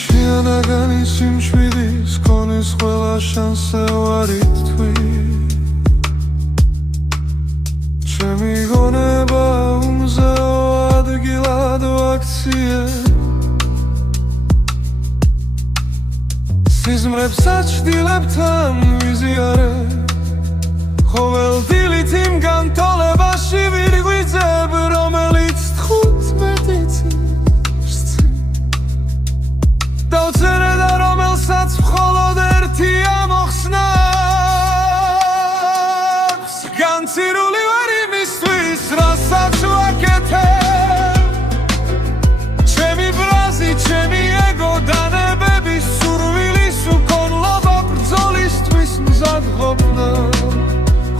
შიანაგანი სიმშვიდის ქონის ყველა შანსზე ვარ ითვი ჩემი გონება უმზეო ადგილად ვაქციე სიზმრებს საჩრდილებთან ვიზიარე ყოველ დილით იმ განტოლებაში ვირგვიძებ რომელიც 15 წელს დავწერე და რომელსაც მხოლოდ ერთი ამოხსნა განცირული ვარ იმისთვის რასაც ვაკეთებ ჩემი ბრაზი ჩემი ეგო დანებები სურვილის უკონლობა ბრძოლისთვის მზად ყოფნა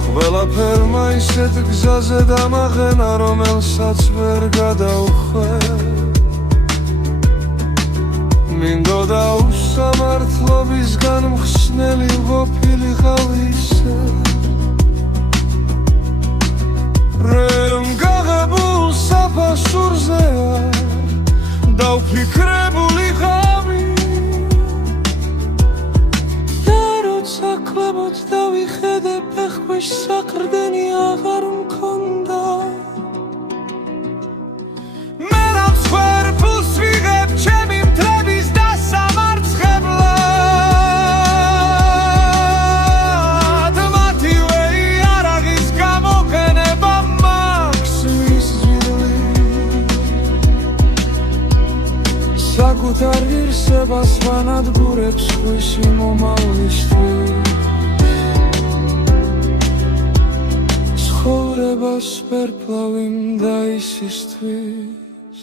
ყველაფერმა ისეთ გზაზე დამაღენა რომელსაც ვერ გადავხვევ მინდოდა უსამართლობისგან მხსნელი ვოფილიყავ ისე რომ გაღებულ საფასურზეა დავფიქრებულიყავი და როცა კლებოდ დავიხედე ფეხქვეშ საყრდენი აღარ მქონდა მე რამს ხერფულს ვიღებ ჩემი მტრების დასამარცხებლად მათივე იარაღის გამოყენება მაქსვის ძვირვი საკუთარ ღირსებას ვანადგურებს ხვისი მომავლისთვის ცხოვრებას ვერფლავიმ და ისისთვის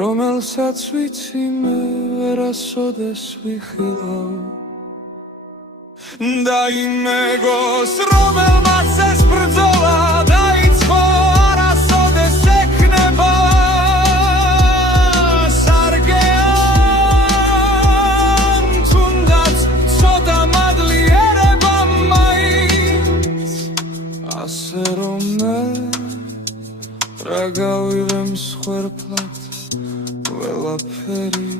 რომელსაც ვიცი მე ვერასოდეს ვიხილავ და იმ ეგოს რომელმაც ეს ბრძოლა დაიწყო არასოდეს ექნება სარგეან თუნდაც ცოტა მადლიერება მაინც ასე რომ მე რა გავიღე მსხვერპლად ყველაფერი